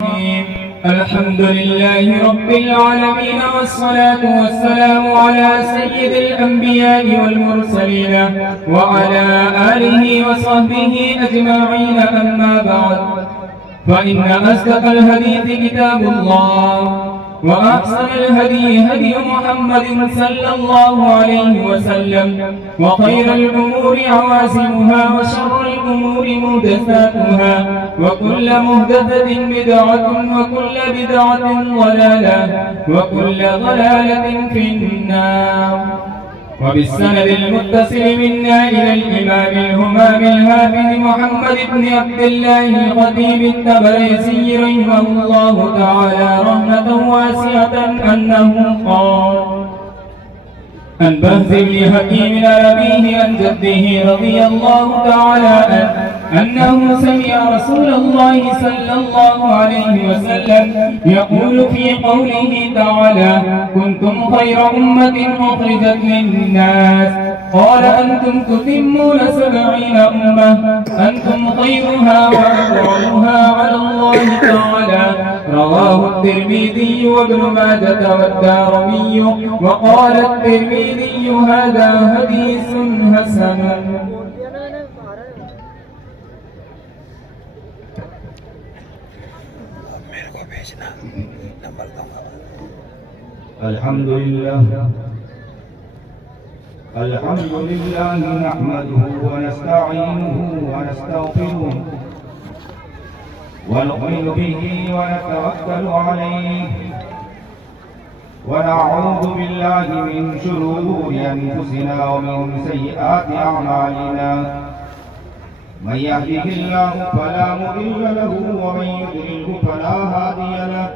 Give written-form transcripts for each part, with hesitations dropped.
الحمد لله رب العالمين، والصلاة والسلام على سيد الأنبياء والمرسلين وعلى آله وصحبه أجمعين. أما بعد، فإن أصدق الحديث كتاب الله، وأحسن الهدي هدي محمد صلى الله عليه وسلم، وخير الأمور عوازمها، وشر الأمور محدثاتها، وكل محدثة بدعة، وكل بدعة ضلالة، وكل ضلالة في النار. وبالسند المتصل منا إلى الإمام الهمام الحافظ محمد بن عبد الله الخطيب التبريزي رحمه الله تعالى رحمة واسعة أنه قال: عن بهز بن حكيم عن أبيه عن جده رضي الله تعالى عنه أنه سمع رسول الله صلى الله عليه وسلم يقول في قوله تعالى: كنتم خير أمة أخرجت للناس، قال: أنتم تتمون 70 أمة، أنتم خيرها وأفضلها على الله تعالى. رواه الترمذي وابن ماجه والدارمي، وقال الترمذي: هذا حديث حسن. الحمد لله نحمده ونستعينه ونستغفره ونؤمن به ونتوكل عليه، ونعوذ بالله من شرور أنفسنا ومن سيئات أعمالنا. من يهده الله فلا مضل له، ومن يضلله فلا هادي له.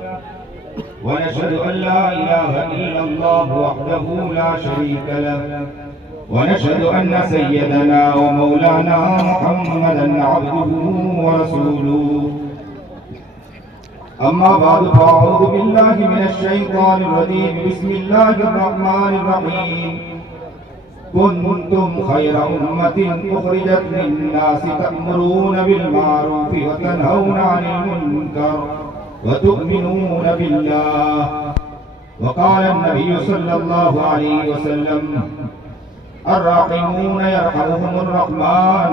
ونشهد أن لا إله إلا الله وحده لا شريك له، ونشهد أن سيدنا ومولانا محمدا عبده ورسوله. أما بعد، فأعوذ بالله من الشيطان الرجيم. بسم الله الرحمن الرحيم. كنتم خير أمة أخرجت للناس، تأمرون بالمعروف وتنهون عن المنكر وتؤمنون بالله. وقال النبي صلى الله عليه وسلم: الراحمون يرحمهم الرحمن،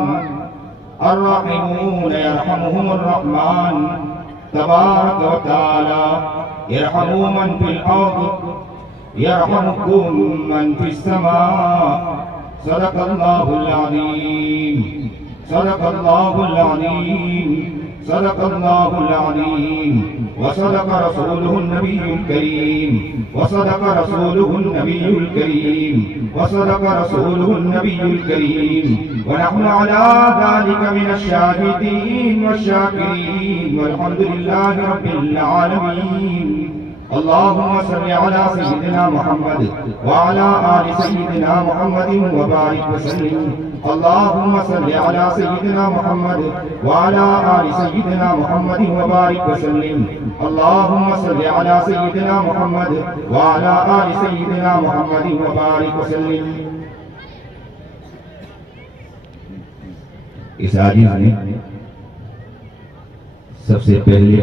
الراحمون يرحمهم الرحمن تبارك وتعالى. ارحموا من في الأرض يرحمكم من في السماء. صدق الله العظيم، صدق الله العظيم، صدق الله العظيم. وصدق رسوله النبي الكريم، وصدق رسوله النبي الكريم، وصدق رسوله النبي الكريم. ونحن على ذلك من الشاهدين والشاكرين، والحمد لله رب العالمين. اللهم صل على سيدنا محمد وعلى آل سيدنا محمد وبارك وسلم. اللهم صل على سيدنا محمد وعلى آل سيدنا محمد وبارك وسلم. اللهم صل على سيدنا محمد وعلى آل سيدنا محمد وبارك وسلم. اس عاجز میں سب سے پہلے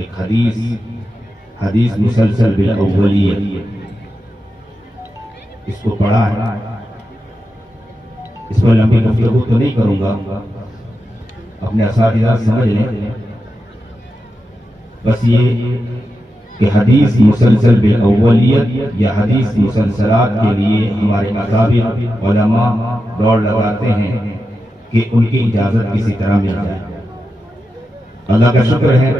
ایک حدیث مسلسل بالاولیت اس کو پڑھا ہے. اس پر لمبی گفتگو تو نہیں کروں گا، اپنے اساتذہ سمجھ لیں. بس یہ کہ حدیث مسلسل بالاولیت یا حدیث مسلسلات کے لیے ہمارے اکابر علماء دوڑ لگاتے ہیں کہ ان کی اجازت کسی طرح مل جائے. اللہ کا شکر ہے،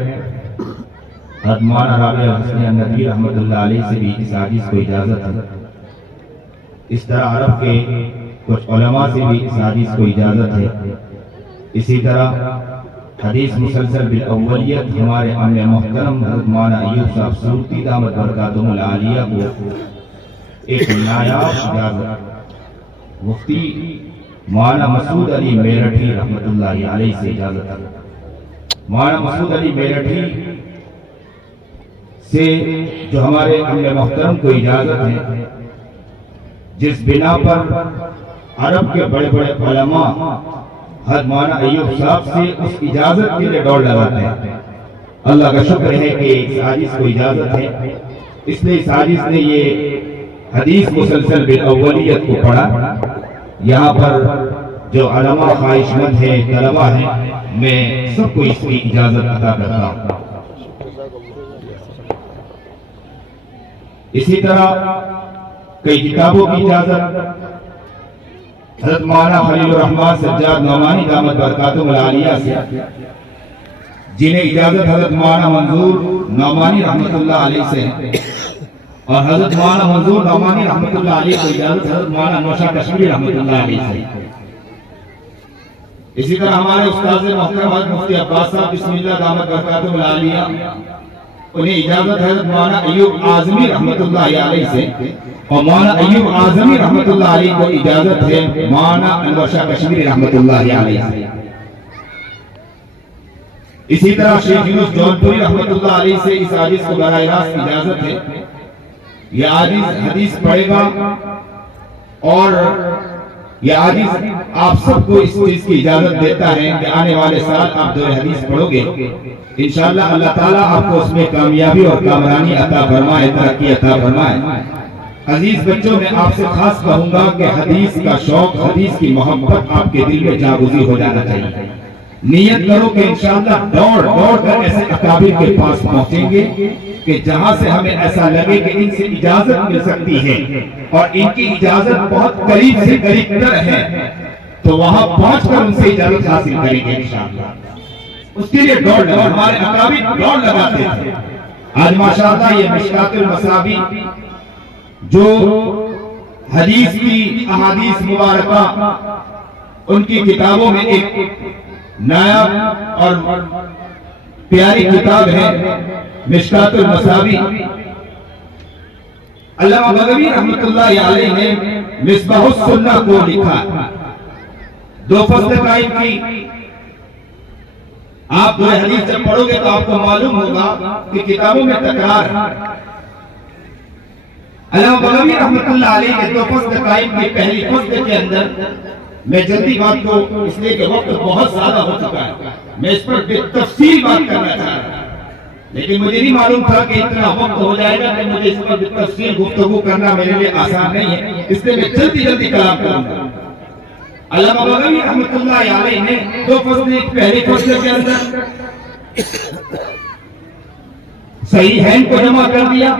حضرت مولانا رابع حسنی ندوی رحمۃ اللہ علیہ سے بھی اس حدیث کو اجازت ہے. اس طرح عرب کے کچھ علماء سے بھی اس حدیث کو اجازت ہے. اسی طرح حدیث مسلسل بالاولیت ہمارے امام محترم حضرت مولانا ایوب صاحب سورتی دامت برکاتہم العالیہ کو ایک نایاب اجازت مفتی مولانا مسعود علی میرٹھی رحمۃ اللہ علیہ سے اجازت ہے. مولانا مسعود علی میرٹھی سے جو ہمارے امام محترم کو اجازت ہے، جس بنا پر عرب کے بڑے بڑے علماء حضرت مولانا ایوب صاحب سے اس اجازت کے لیے دوڑ لگاتے ہیں۔ اللہ کا شکر ہے کہ اس حدیث کو اجازت ہے، اس لیے اس حدیث نے یہ حدیث مسلسل بالاولیت کو پڑھا۔ یہاں پر جو علماء خواہش مند ہیں، طلباء ہیں، میں سب کو اس کی اجازت عطا کرتا ہوں۔ اسی طرح کئی کتابوں کی اجازت حضرت مولانا خلیل الرحمن سجاد نعمانی دامت برکاتہم العالیہ سے، جنہیں اجازت حضرت مولانا منظور نعمانی رحمت اللہ علیہ سے، اور حضرت مولانا منظور نعمانی رحمت اللہ علیہ کو اجازت حضرت مولانا نوشہ کشمیری رحمت اللہ علیہ سے۔ اسی طرح ہمارے استاذ محترم حضرت مفتی عباس صاحب بسم اللہ دامت برکاتہم العالیہ، انہیں اجازت حضرت مولانا ایوب اعظمی رحمت اللہ علیہ سے، اور مولانا ایوب اعظمی رحمت اللہ علیہ کو اجازت ہے مولانا انور شاہ کشمیری رحمت اللہ علیہ سے۔ اسی طرح شیخ یونس جونپوری رحمت اللہ علیہ سے اس حدیث کو براہ راست اجازت ہے۔ یہ حدیث پڑھے گا اور یہ حدیث آپ سب کو اس چیز کی اجازت دیتا ہے کہ آنے والے سال آپ دور حدیث پڑھو گے، انشاءاللہ اللہ تعالیٰ آپ کو اس میں کامیابی اور کامرانی عطا فرمائے، ترقی عطا فرمائے۔ عزیز بچوں، میں آپ سے خاص کہوں گا کہ حدیث کا شوق، حدیث کی محبت آپ کے دل میں جاگزی ہو جانا چاہیے۔ نیت کرو کہ انشاءاللہ دوڑ کر ایسے اکابر کے پاس پہنچیں گے کہ جہاں سے ہمیں ایسا لگے کہ ان سے اجازت مل سکتی ہے اور ان کی اجازت بہت قریب سے قریب تر ہے، تو وہاں پہنچ کر ان سے اجازت حاصل کریں گے انشاءاللہ۔ اس کے لیے دوڑ لگا، ہمارے اکابر دوڑ لگاتے تھے۔ آج ماشاءاللہ یہ مشکات المصابی جو حدیث کی احادیث مبارکہ ان کی کتابوں میں ایک نایاب اور پیاری کتاب ہے مشکات المصابی، علامہ بغوی رحمت اللہ علیہ نے مصباح السنہ کو لکھا، 2 فصل قائم کی۔ آپ دو حدیث جب پڑھو گے تو آپ کو معلوم ہوگا کہ کتابوں میں تکرار ہے۔ علامہ بغوی رحمت اللہ علیہ نے 2 فصل قائم کی۔ پہلی فصل کے اندر میں جلدی بات کو، اس لیے کہ وقت بہت زیادہ ہو چکا ہے، میں اس پر تفصیل بات کرنا چاہ رہا ہوں، لیکن مجھے نہیں معلوم تھا کہ اتنا وقت ہو جائے گا کہ مجھے اس پر تفصیل گفتگو کرنا میرے لیے آسان نہیں ہے، اس لیے میں جلدی کلام کروں گا۔ علامہ بغوی رحمت اللہ علیہ نے 2 فصل، پہلی فصل کے اندر صحیحین کو جمع کر دیا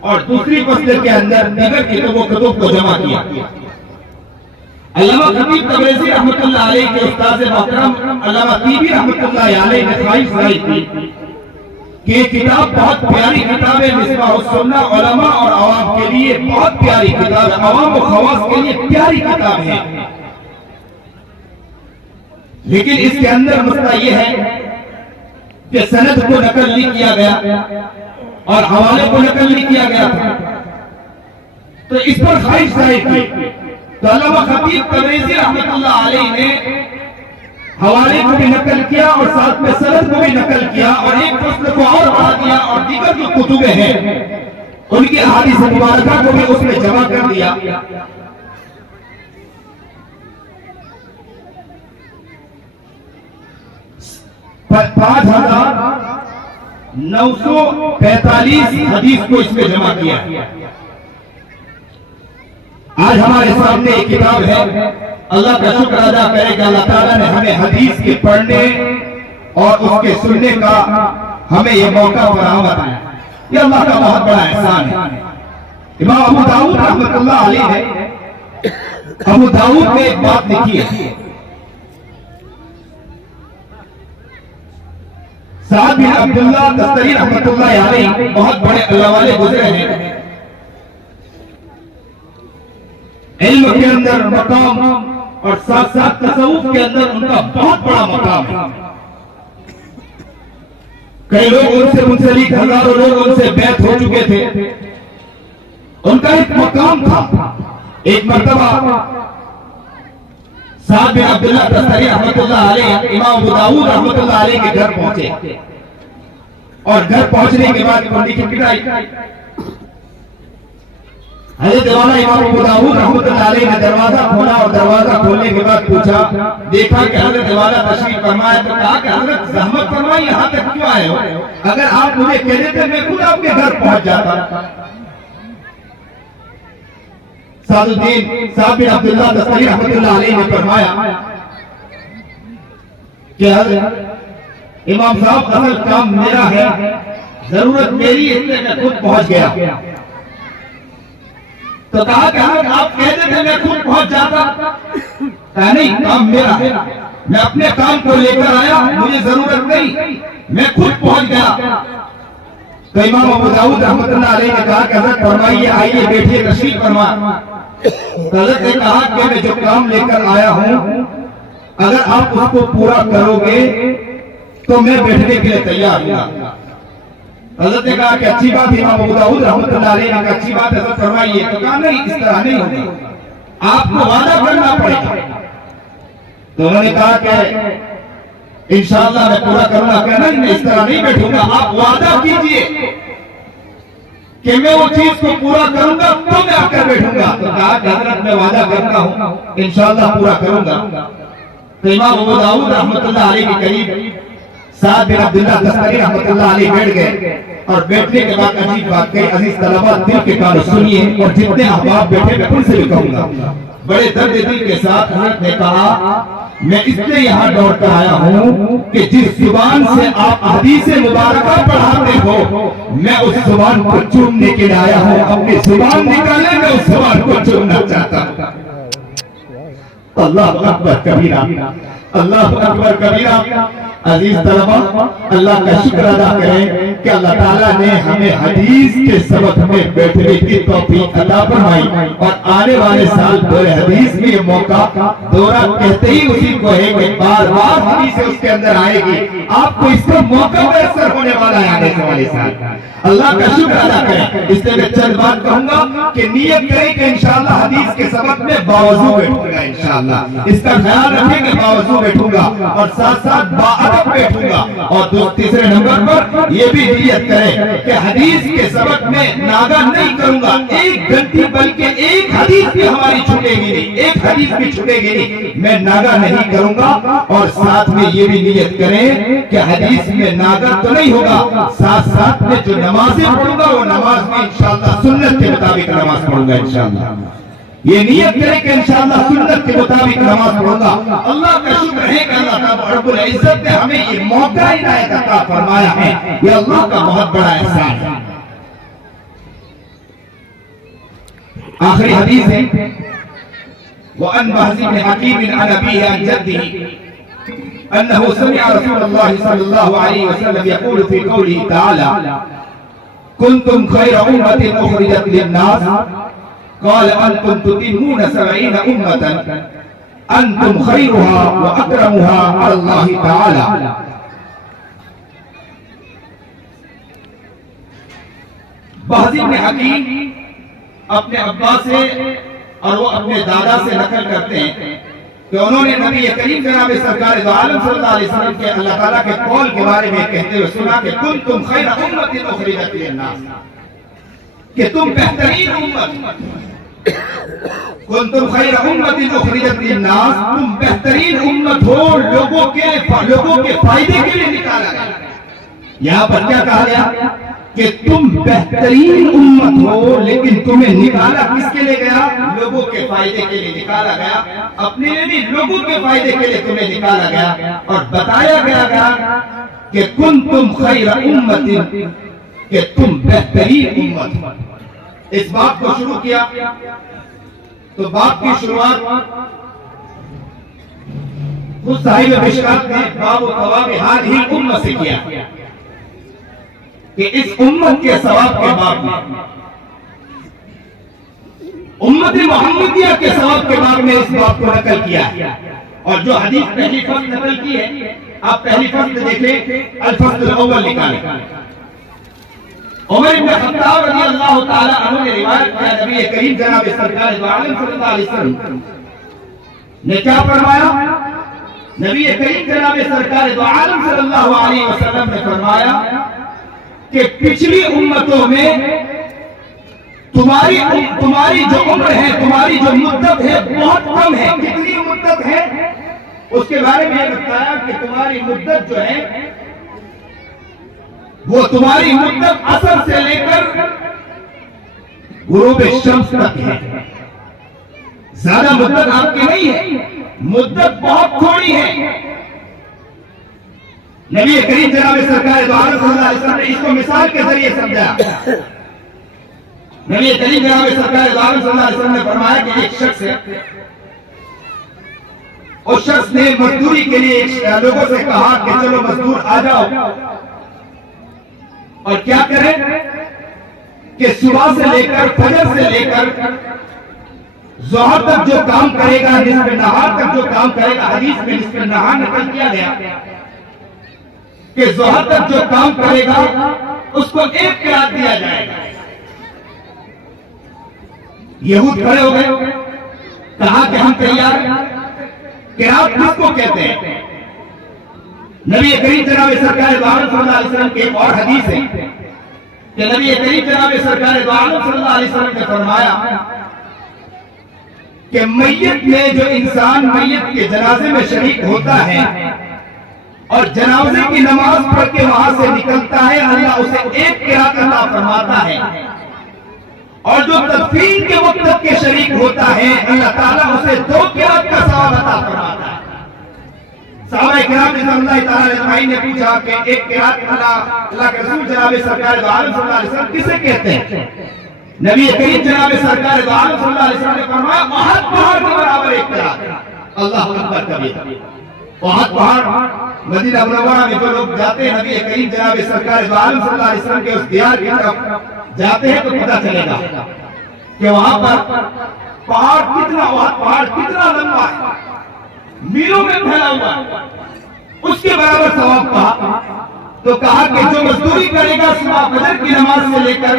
اور دوسری فصل کے اندر دیگر کتب کو جمع کیا۔ علامہ خطیب تبریزی رحمت اللہ علیہ کے استاذ محترم علامہ طیبی رحمت اللہ علیہ نے خواہش ظاہر کی کہ یہ کتاب بہت پیاری کتاب ہے، مصباح السنہ علماء اور عوام کے لیے بہت پیاری کتاب ہے، عوام و خواص کے لیے پیاری کتاب ہے، لیکن اس کے اندر مسئلہ یہ ہے کہ سند کو نقل نہیں کیا گیا اور حوالے کو نقل نہیں کیا گیا تھا، تو اس پر خواہش ظاہر کی۔ تو علامہ خطیب تبریزی رحمت اللہ علیہ نے حوالے کو بھی نقل کیا اور ساتھ میں سند کو بھی نقل کیا اور ایک فصل کو اور بڑھا دیا اور دیگر جو کتبیں ہیں ان کی احادیث مبارکہ کو بھی اس میں جمع کر دیا۔ 5945 حدیث کو اس میں جمع کیا۔ آج ہمارے سامنے ایک کتاب ہے، اللہ کا شکر ادا کرے کہ اللہ تعالیٰ نے ہمیں حدیث کے پڑھنے اور اس کے سننے کا ہمیں یہ موقع فراہم کیا، یہ اللہ کا بہت بڑا احسان ہے۔ امام ابو داؤد رحمت اللہ علیہ نے ابو داؤد میں ایک بات لکھی ہے، سعد بن عبداللہ دستری رحمت اللہ علیہ بہت بڑے اللہ والے گزرے ہیں، علم کے اندر مقام اور ساتھ ساتھ تصوف کے اندر ان کا بہت بڑا مقام ہے۔ کئی لوگ ان سے منسلک، ہزاروں لوگ ان سے بیعت ہو چکے تھے، ان کا ایک مقام تھا۔ ایک مرتبہ سعد بن عبداللہ دستری رحمت اللہ علیہ امام ابو داؤد رحمت اللہ علیہ کے گھر پہنچے اور گھر پہنچنے کے بعد کنڈی کھٹکھٹائی، حضرت والا امام ابو داؤد رحمۃ اللہ علیہ نے دروازہ کھولا اور دروازہ کھولنے کے بعد پوچھا، دیکھا کہ حضرت والا تشریف فرمایا تو کہا کہ حضرت زحمت فرمائی یہاں تک کیوں آئے ہو؟ اگر آپ مجھے کہہ دیتے میں خود آپ کے گھر پہنچ جاتا۔ سعد الدین صاحب بن عبداللہ دستگیر رحمۃ اللہ علیہ نے فرمایا کہ حضرت امام صاحب اصل کام میرا ہے، ضرورت میری اس لیے میں خود پہنچ گیا۔ تو کہا کہ آپ کہتے تھے میں خود پہنچ جاتا، کہا نہیں کام میرا ہے، میں اپنے کام کو لے کر آیا، مجھے ضرورت نہیں، میں خود پہنچ گیا۔ تو امام ابو داؤد رحمۃ اللہ علیہ نے کہا کہ حضرت فرمائیے آئیے بیٹھیے تشریف فرما۔ حضرت نے کہا کہ میں جو کام لے کر آیا ہوں اگر آپ اس کو پورا کرو گے تو میں بیٹھنے کے لیے تیار ہوں۔ حضرت نے کہا کہ اچھی بات ہے، امام ابو داؤد رحمۃ اللہ علیہ نے کہا اچھی بات ہے حضرت فرمائیے۔ تو کہا نہیں اس طرح نہیں ہوگا، آپ کو وعدہ کرنا پڑے گا۔ تو انہوں نے کہا کہ انشاءاللہ میں پورا کروں گا۔ کہا نہیں میں اس طرح نہیں بیٹھوں گا، آپ وعدہ کیجئے کہ میں وہ چیز کو پورا کروں گا تو میں آ کر بیٹھوں گا۔ تو کہا کہ حضرت میں وعدہ کرتا ہوں انشاءاللہ پورا کروں گا۔ تو امام ابو داؤد رحمۃ اللہ علیہ کے قریب سعد بن عبداللہ دستگیر رحمۃ اللہ علیہ بیٹھ گئے، اور بیٹھنے کے بعد عجیب بات کہی، عزیز طلبہ دل کے کانوں سنیے، اور جتنے احباب بیٹھے میں ان سے بھی کہوں گا۔ بڑے درد دل کے ساتھ حضرت نے کہا میں اس لیے یہاں دوڑ کر آیا ہوں کہ جس زبان سے آپ حدیث مبارکہ پڑھاتے ہو میں اس زبان کو چومنے کے لیے آیا ہوں۔ اپنی زبان نکالے میں اس زبان کو چومنا چاہتا ہوں۔ اللہ اکبر کبیرہ، اللہ اکبر کبیرہ۔ عزیز طلبہ اللہ کا شکر ادا کریں کہ اللہ تعالیٰ نے ہمیں حدیث کے سبق میں بیٹھنے کی توفیق عطا فرمائی، اور آنے والے سال دورہ حدیث میں یہ موقع دورہ کہتے ہی اسی کو ہے کہ بار بار حدیث اس کے اندر آئے گی، آپ کو اس کا موقع میسر ہونے والا ہے آنے والے سال۔ اللہ کا شکر ادا کریں۔ اس لیے میں چند بات کہوں گا کہ نیت کریں کہ انشاءاللہ حدیث کے سبق میں باوضو بیٹھوں گا، انشاءاللہ اس کا خیال رکھیں کہ باوضو بیٹھوں گا اور ساتھ ساتھ باادب بیٹھوں گا۔ اور تیسرے نمبر پر یہ بھی نیت کریں کہ حدیث کے سبق میں ناغہ نہیں کروں گا، ایک گھنٹی بلکہ ایک حدیث بھی ہماری چھوٹے گی نہیں، ایک حدیث بھی چھوٹے گی نہیں، میں ناغہ نہیں کروں گا۔ اور ساتھ میں یہ بھی نیت کریں کہ حدیث میں ناغہ تو نہیں ہوگا، ساتھ ساتھ میں جو نمازیں پڑھوں گا وہ نماز میں انشاءاللہ سنت کے مطابق نماز پڑھوں گا انشاءاللہ۔ یہ نیت کریں کہ انشاءاللہ سنت کے مطابق نماز پڑھوں گا۔ اللہ کا شکر ہے کہ اللہ تعالیٰ رب العزت نے ہمیں یہ موقع عنایت عطا فرمایا ہے، یہ اللہ کا بہت بڑا احسان ہے۔ آخری حدیث ہے وَأَنْ بَهْزِ بْنِ حَكِيمٍ عَنْ أَبِيهِ عَنْ جَدِّهِ أنه سمع رسول الله صلى الله عليه وسلم يقول في قوله تعالى كنتم خير أمة أخرجت للناس قال أنتم تتمون 70 أمة أنتم خيرها وأكرمها على الله تعالى۔ بہز بن حکیم اپنے ابا سے اور وہ اپنے دادا سے نقل کرتے ہیں کہ انہوں نے نبی کریم جناب سرکار دو عالم صلی اللہ علیہ وسلم کے اللہ تعالیٰ کے قول کے بارے میں کہتے ہوئے سنا کہ کنتم خیر امت اخرجت للناس، کہ تم بہترین امت، کنتم خیر امت اخرجت للناس، تم بہترین امت ہو، لوگوں کے فائدے کے لیے نکالا گیا۔ یہاں پر کیا کہا گیا کہ تم بہترین امت ہو، لیکن تمہیں نکالا کس کے لیے گیا؟ لوگوں کے فائدے کے لیے نکالا گیا، اپنے لیے نہیں، لوگوں کے فائدے کے لیے تمہیں نکالا گیا، اور بتایا گیا کہ کنتم خیر امت، کہ تم بہترین امت۔ اس بات کو شروع کیا تو بات کی شروعات خود صاحب مشکات نے باب ثواب ہذہ الامہ سے کیا کہ اس امت کے ثواب کے باب میں، امت محمدیہ کے ثواب کے باب میں اس باب کو نقل کیا ہے۔ اور جو حدیث پہلی فصل نقل کی ہے، آپ پہلی فصل دیکھیں، الفصل الاول نکالیں۔ عمر بن خطاب رضی اللہ تعالی عنہ نے روایت کیا، نبی کریم جناب سرکار دو عالم صلی اللہ علیہ وسلم نے کیا فرمایا؟ نبی کریم جناب سرکار دو عالم صلی اللہ علیہ وسلم نے فرمایا کہ پچھلی امتوں میں تمہاری جو عمر ہے، تمہاری جو مدت ہے بہت کم ہے. کتنی مدت ہے اس کے بارے میں یہ بتایا کہ تمہاری مدت جو ہے وہ تمہاری مدت عصر سے لے کر غروب شمس تک ہے. زیادہ مدت آپ کی نہیں ہے، مدت بہت تھوڑی ہے. نبی کریم جناب سرکار دو عالم صلی اللہ علیہ وسلم نے اس کو مثال کے ذریعے سمجھا. نبی کریم جناب سرکار دو عالم صلی اللہ علیہ وسلم نے فرمایا کہ ایک شخص ہے، اس شخص نے مزدوری کے لیے لوگوں سے کہا کہ چلو مزدور آ جاؤ، اور کیا کریں کہ صبح سے لے کر فجر سے لے کر ظہر تک جو کام کرے گا، نصف نہار تک جو کام کرے گا. حدیث میں نصف نہار نقل کیا گیا کہ ظہر تک جو کام کرے گا اس کو ایک قرات دیا جائے گا. یہود کھڑے ہو گئے، کہا کہ ہم تیار ہیں. قرات کس کو کہتے ہیں؟ نبی کریم جناب سرکار دو عالم صلی اللہ علیہ وسلم کی ایک اور حدیث ہے کہ نبی کریم جناب سرکار دو عالم صلی اللہ علیہ وسلم نے فرمایا کہ میت میں جو انسان میت کے جنازے میں شریک ہوتا ہے اور جنازے کی نماز پڑھ کے وہاں سے نکلتا ہے، اللہ اسے ایک قرات عطا فرماتا ہے. اور جو تدفین کے وقت تک کے شریک ہوتا ہے، اللہ تعالیٰ اسے 2 قرات کا ثواب عطا فرماتا ہے. صحابہ کرام رضی اللہ تعالیٰ اجمعین نے پوچھا کہ ایک قرات اللہ کے رسول جناب سرکار دو عالم صلی اللہ علیہ وسلم کسے کہتے ہیں؟ نبی کریم جناب سرکار دو عالم صلی اللہ علیہ وسلم نے فرمایا احد پہاڑ کے برابر ایک قرات. اللہ اکبر کبیر. احد پہاڑ مدینہ منورہ میں جو لوگ جاتے ہیں، نبی کریم جناب سرکار دو عالم صلی اللہ علیہ وسلم کے اس دیار کی طرف جاتے ہیں تو پتہ چلے گا کہ وہاں پر پہاڑ کتنا لمبا ہے، میلوں میں پھیلا ہوا ہے. اس کے برابر ثواب کہا تو کہا کہ جو مزدوری کرے گا صبح فجر کی نماز سے لے کر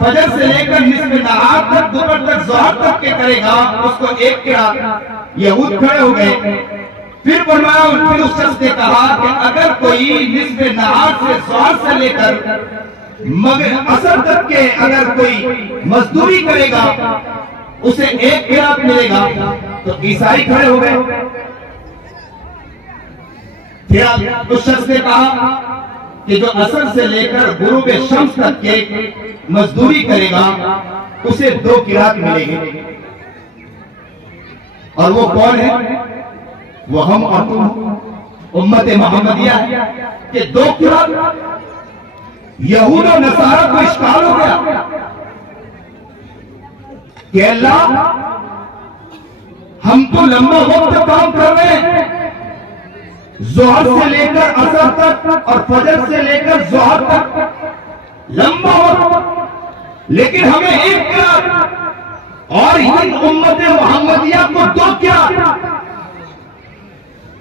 فجر سے لے کر نصف نہار تک دوپہر تک ظہر تک کے کرے گا اس کو ایک قرات. یہود کھڑے ہو گئے. پھر فرمایا، پھر اس شخص نے کہا کہ اگر کوئی نصف نہار سے ظہر سے لے کر عصر تک کے اگر کوئی مزدوری کرے گا اسے ایک قرات ملے گا. تو عیسائی کھڑے ہو گئے. پھر اس شخص نے کہا کہ جو عصر سے لے کر غروب شمس تک کے مزدوری کرے گا اسے 2 قرات ملے گی. اور وہ کون ہے؟ وہ ہم اور تم امت محمدیہ ہے کہ 2 قرات. یہود و نصارہ کو اشکال ہو گیا کہ اللہ ہم تو لمبا وقت کام کر رہے ہیں، ظہر سے لے کر عصر تک اور فجر سے لے کر ظہر تک لمبا وقت، لیکن ہمیں ایک قرات اور ان امت محمدیہ کو 2 قرات.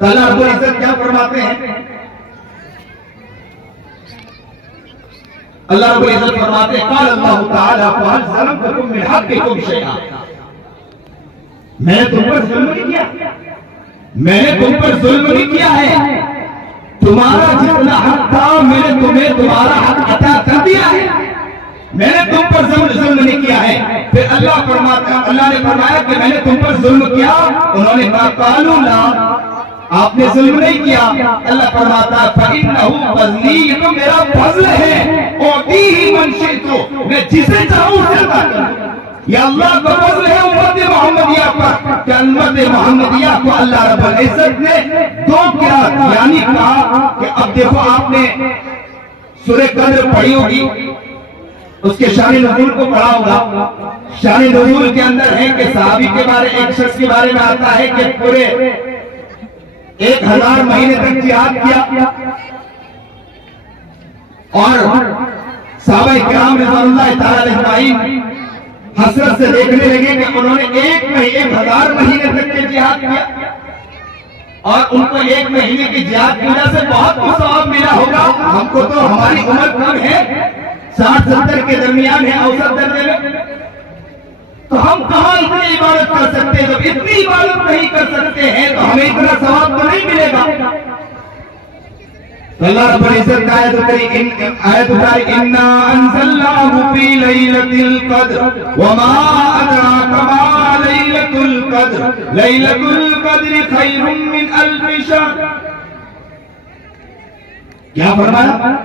اللہ رب العزت کیا فرماتے ہیں؟ اللہ رب العزت فرماتے ہیں قال اللہ تعالی فهل ظلمتكم من حقكم شيئا. میں نے تم پر ظلم نہیں کیا، میں نے تم پر ظلم نہیں کیا ہے. تمہارا جتنا حق تھا میں نے تمہیں تمہارا حق عطا کر دیا ہے، میں نے تم پر ظلم نہیں کیا ہے. پھر اللہ نے فرمایا کہ میں نے تم پر ظلم کیا. انہوں نے کہا قالوا لا، آپ نے ظلم نہیں کیا. اللہ فرماتا ہے فَإِنَّهُ فَضْلِي، یہ تو میرا فضل ہے، أُعْطِيهِ مَنْ شِئْتُ، میں جسے چاہوں اسے عطا کروں. یا اللہ کا فضل ہے امت محمدیہ پر کہ امت محمدیہ کو اللہ رب العزت نے 2 قرات یعنی کہا کہ اب دیکھو آپ نے سورہ قدر پڑھی ہوگی، اس کے شان نزول کو پڑھا ہوگا. شان نزول کے اندر ہے کہ صحابی کے بارے ایک شخص کے بارے میں آتا ہے کہ پورے 1000 مہینے تک جہاد کیا اور صحابہ کرام رضوان اللہ تعالی اجمعین حسرت سے دیکھنے لگے کہ انہوں نے 1000 مہینے تک کے جہاد کیا اور ان کو 1 مہینے کی جہاد کی وجہ سے بہت کچھ ثواب ملا ہوگا. ہم کو تو ہماری عمر کم ہے، 60-70 کے درمیان ہے اوسط درجے میں، تو ہم کہاں اتنی عبادت کر سکتے ہیں؟ جب اتنی عبادت نہیں کر سکتے ہیں تو ہمیں اتنا ثواب تو نہیں ملے گا. اللہ رب العزت کا آیت اتاری انا انزلناہ فی لیلۃ القدر وما ادراک ما لیلۃ القدر لیلۃ القدر خیر من الف شہر. کیا فرمایا؟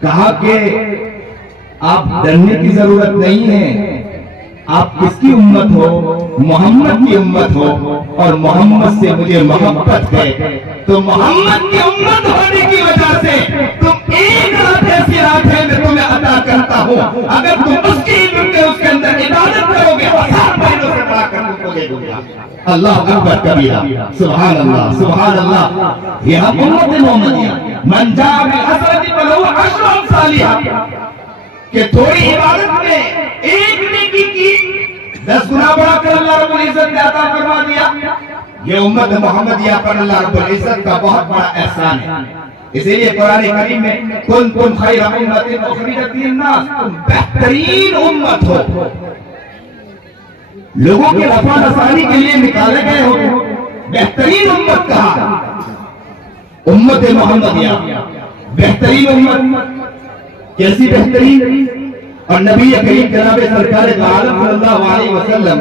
کہا کہ آپ ڈرنے کی ضرورت نہیں ہے. آپ کس کی امت ہو؟ محمد کی امت ہو، اور محمد سے مجھے محبت ہے. تو محمد کی امت ہونے کی وجہ سے تم ایک رات ایسی رات ہے میں تمہیں عطا کرتا ہوں، اگر تم اس کی علم کے اس کے اندر عبادت کرو گے 1000 مہینوں سے بڑا کر تم کو دے دوں گا. اللہ اکبر کبیرہ، سبحان اللہ سبحان اللہ. یہ امت محمدیہ من جاء بالحسنۃ فلہ عشر امثالها، کہ تھوڑی عبادت میں ایک نیکی کی 10 گنا بڑھا کر اللہ رب العزت نے عطا فرما دیا. یہ امت محمدیہ پر اللہ رب العزت کا بہت بڑا احسان ہے. اسی لیے قرآن کریم میں کنتم خیر امۃ اخرجت للناس، تم بہترین امت ہو، لوگوں کی رفع رسانی کے لیے نکالے گئے ہو. بہترین امت کہا امت محمدیہ، بہترین امت. کیسی بہترین؟ اور نبی کریم جناب سرکار عالم صلی اللہ علیہ وسلم،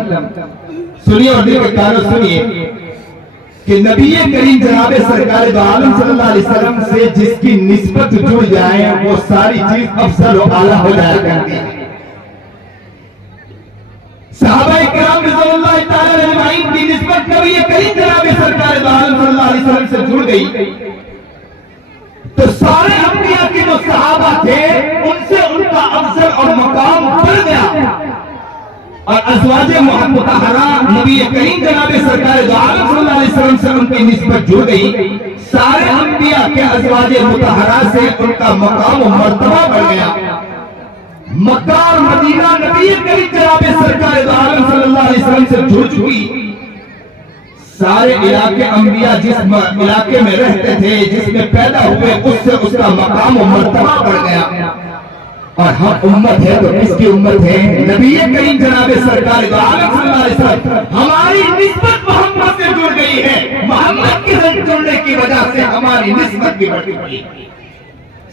سنیے اور دل کے کانوں سنیے کہ نبی کریم جناب سرکار عالم صلی اللہ علیہ وسلم سے جس کی نسبت جڑ جائے وہ ساری چیز افضل و اعلیٰ ہو جایا کرتی ہے. صحابہ کرام رضی اللہ تعالی اجمعین کی نسبت نبی کریم جناب سرکار عالم صلی اللہ علیہ وسلم سے جڑ گئی تو سارے انبیاء کے جو صحابہ تھے ان سے ان کا افضل اور مقام بڑھ گیا. اور ازواج مطہرہ نبی کریم جناب سرکار عالم صلی اللہ علیہ وسلم سے ان کی نسبت جڑ گئی. سارے انبیاء کے ازواج مطہرہ سے ان کا مقام و مرتبہ بڑھ گیا. مکہ اور مدینہ نبی کریم جناب سرکار عالم صلی اللہ علیہ وسلم سے جڑ چکی. سارے علاقے انبیاء جس علاقے میں رہتے تھے، جس میں پیدا ہوئے، اس سے اس کا مقام و مرتبہ بڑھ گیا. اور ہم امت ہے تو کس کی امت ہے؟ نبی کریم جناب سرکار عالم صلی اللہ علیہ وسلم. ہماری نسبت محمد سے جڑ گئی ہے، محمد کے ساتھ جڑنے کی وجہ سے ہماری نسبت بھی بڑھ گئی.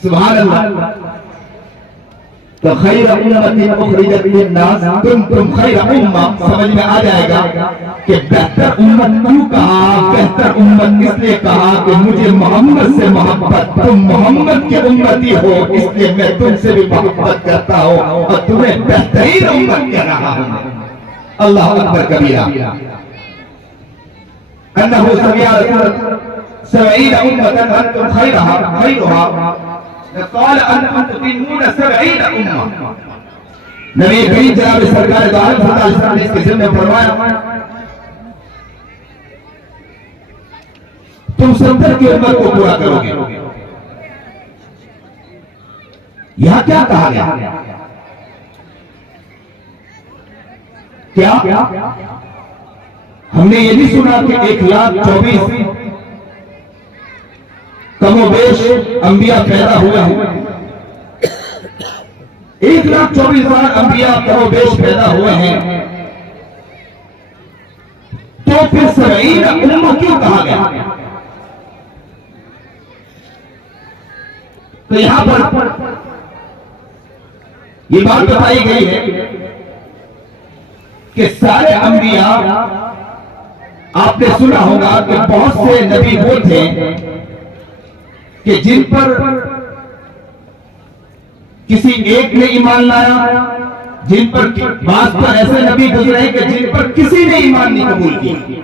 سبحان اللہ. تو خیر امت اخرجت للناس، تم خیر امہ، سمجھ میں آ جائے گا کہ بہتر امت کیوں کہا؟ بہتر امت اس لیے کہا کہ مجھے محمد سے محبت، تم محمد کے امتی ہو، اس لیے میں تم سے بھی محبت کرتا ہوں اور تمہیں بہترین امت کہہ رہا ہوں. اللہ اکبر کبیرہ. انہ سمع رسول 70 امۃ انتم خیرها قال انتم تتمون 70 امہ. نبی کریم جناب سرکار عالم صلی اللہ علیہ وسلم نے اس کے ذمہ میں فرمایا تم 70 کی امت کو پورا کرو گے. یہاں کیا کہا گیا؟ کیا ہم نے یہ بھی سنا کہ 1,24,000 کم و بیش انبیاء پیدا ہوئے ہیں؟ 1,24,000 انبیاء کم و بیش پیدا ہوئے ہیں. تو پھر 70 امہ کیوں کہا گیا؟ تو یہاں پر یہ بات بتائی گئی ہے کہ سارے انبیاء، آپ نے سنا ہوگا کہ بہت سے نبی وہ تھے کہ جن پر کسی ایک نے ایمان لایا، جن پر بعض پر ایسے نبی گزرے کہ جن پر کسی نے ایمان نہیں قبول کی.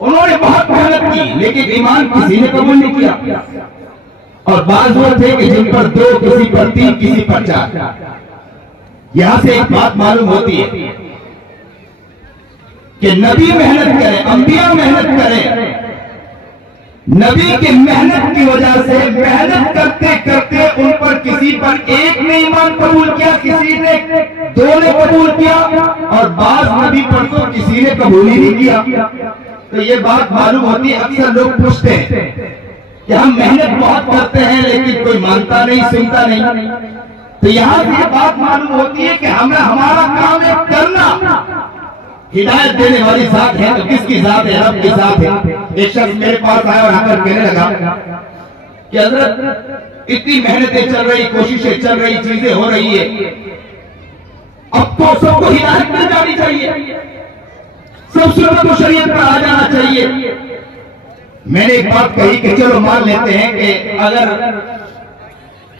انہوں نے بہت محنت کی لیکن ایمان کسی نے قبول نہیں کیا. اور بعض وہ تھے کہ جن پر 2، کسی پر 3، کسی پر 4. یہاں سے ایک بات معلوم ہوتی ہے کہ نبی محنت کرے، انبیاء محنت کرے. نبی کی محنت کی وجہ سے محنت کرتے کرتے ان پر کسی پر ایک نے ایمان قبول کیا، کسی نے 2 نے قبول کیا، اور بعض نبی پر تو کسی نے قبول ہی نہیں کیا. تو یہ بات معلوم ہوتی ہے. اکثر لوگ پوچھتے ہیں کہ ہم محنت بہت کرتے ہیں لیکن کوئی مانتا نہیں، سنتا نہیں. تو یہاں سے یہ بات معلوم ہوتی ہے کہ ہمارا کام ہے کرنا. ہدایت دینے والی ذات ہے تو کس کی ذات ہے؟ رب کی ذات ہے. ایک شخص میرے پاس آیا اور آ کر کہنے لگا کہ حضرت اتنی محنتیں چل رہی، کوششیں چل رہی، چیزیں ہو رہی ہے، اب تو سب کو ہدایت مل جانی چاہیے، سب سنت و شریعت پر آ جانا چاہیے۔ میں نے ایک بات کہی کہ چلو مان لیتے ہیں کہ اگر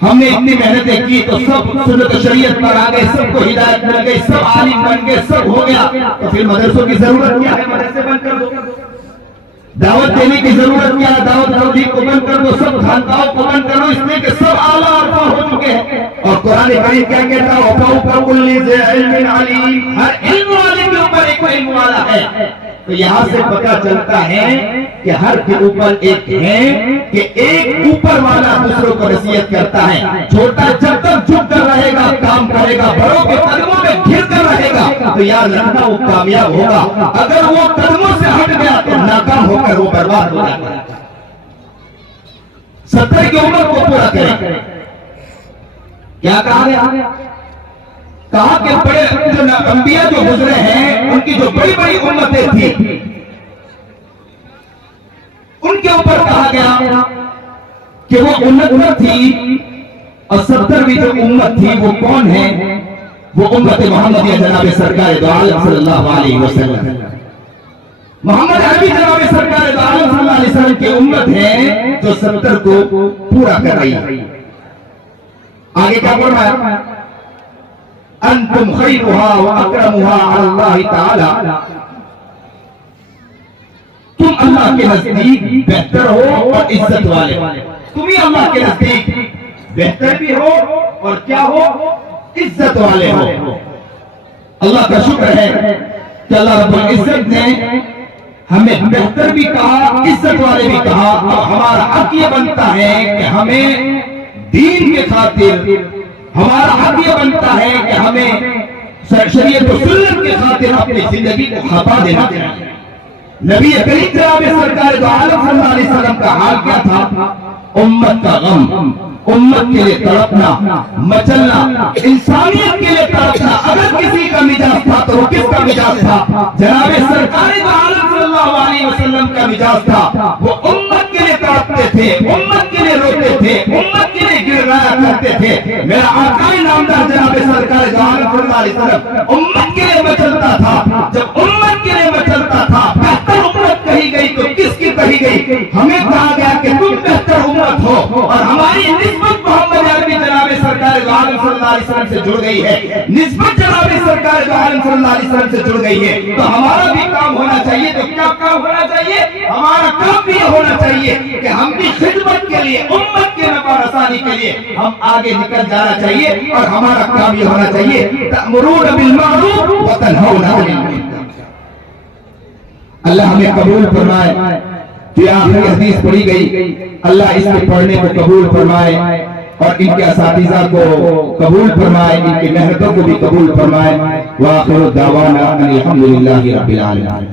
ہم نے اتنی محنتیں کی تو سب سنت و شریعت پر آ گئے، سب کو ہدایت مل گئی، سب عالم بن گئے، سب ہو گیا، تو پھر مدرسوں کی ضرورت کیا ہے؟ مدرسے بند کر دو۔ دعوت دینے کی ضرورت کیا ہے؟ دعوت توحید کو بند کر دو، سب خانقاہوں کو بند کر دو، اس لیے کہ سب اعلیٰ عرفہ ہو چکے ہیں۔ اور قرآن کریم کیا کہتا ہے؟ وَفَوْقَ كُلِّ ذِي عِلْمٍ عَلِيمٍ، ہر علم والے کے اوپر ایک علم والا ہے۔ تو یہاں سے پتہ چلتا ہے کہ ہر کے اوپر ایک ہے، کہ ایک اوپر والا دوسروں کو نصیحت کرتا ہے۔ چھوٹا جب تک جھک کر رہے گا کام کرے گا، بڑوں کے قدموں میں گر کر رہے گا تو یاد رکھنا وہ کامیاب ہوگا، اگر وہ قدموں سے ہٹ گیا تو ناکام ہو کر وہ برباد ہو جاتا ہے۔ 70 کی عمر کو پورا کریں۔ کیا کہا گیا؟ کہا کہ بڑے جو انبیاء جو گزرے ہیں ان کی جو بڑی بڑی امتیں تھیں ان کے اوپر کہا گیا کہ وہ 69 تھی، اور 70ویں جو امت تھی وہ کون ہے؟ وہ امت محمدیہ جناب سرکار دو عالم صلی اللہ علیہ وسلم، محمد عربی جناب سرکار دو عالم صلی اللہ علیہ وسلم کی امت ہے جو 70 کو پورا کر رہی ہے۔ آگے کیا فرمایا؟ انتم خیرها واکرمها علی اللہ تعالی، تم اللہ کے نزدیک بہتر ہو اور عزت والے، تم ہی اللہ کے نزدیک بہتر بھی ہو اور کیا ہو؟ عزت والے ہو۔ اللہ کا شکر ہے کہ اللہ رب العزت نے ہمیں بہتر بھی کہا، عزت والے بھی کہا، اور ہمارا حق یہ بنتا ہے کہ ہمیں دین کے خاطر، ہمارا حق یہ بنتا ہے کہ ہمیں شریعت و سنت کے خاطر اپنی زندگی کو کھپا دینا چاہیے۔ نبی کریم جناب سرکار دو عالم صلی اللہ علیہ وسلم کا حال کیا تھا؟ امت کا غم، امت کے لیے تڑپنا، مچلنا، انسانیت کے لیے تڑپنا۔ اگر کسی کا مزاج تھا تو وہ کس کا مزاج تھا؟ جناب سرکار دو عالم صلی اللہ علیہ وسلم کا مزاج تھا۔ وہ امت کے لیے تڑپتے تھے، امت کے لیے روتے تھے، امت کے لیے گڑگڑایا کرتے تھے۔ میرا آقا نامدار جناب سرکار دو عالم صلی اللہ علیہ وسلم امت کے لیے مچلتا تھا۔ جب امت کے لیے مچلتا تھا، بہتر امت کہی گئی تو کس کی کہی گئی؟ ہمیں کہا گیا کہ تم بہتر امت ہو، اور ہماری نسبت محمد عربی جناب سرکار دو عالم صلی اللہ علیہ وسلم سے جڑ گئی ہے، نسبت جناب سرکار دو عالم صلی اللہ علیہ وسلم سے جڑ گئی ہے۔ تو ہمارا بھی کام ہونا چاہیے، تو کیا کام ہونا چاہیے؟ ہمارا کام بھی ہونا چاہیے کہ ہم بھی خدمت کے لیے، امت کے نفع رسانی کے لیے ہم آگے نکل جانا چاہیے، اور ہمارا کام یہ ہونا چاہیے تأمرون بالمعروف وتنہون عن المنکر۔ اللہ ہمیں قبول فرمائے۔ جو آخری حدیث پڑھی گئی، اللہ اس کے پڑھنے کو قبول فرمائے، اور ان کے اساتذہ کو قبول فرمائے، ان کی محنتوں کو بھی قبول فرمائے۔ وآخر دعوانا ان الحمدللہ رب العالمین۔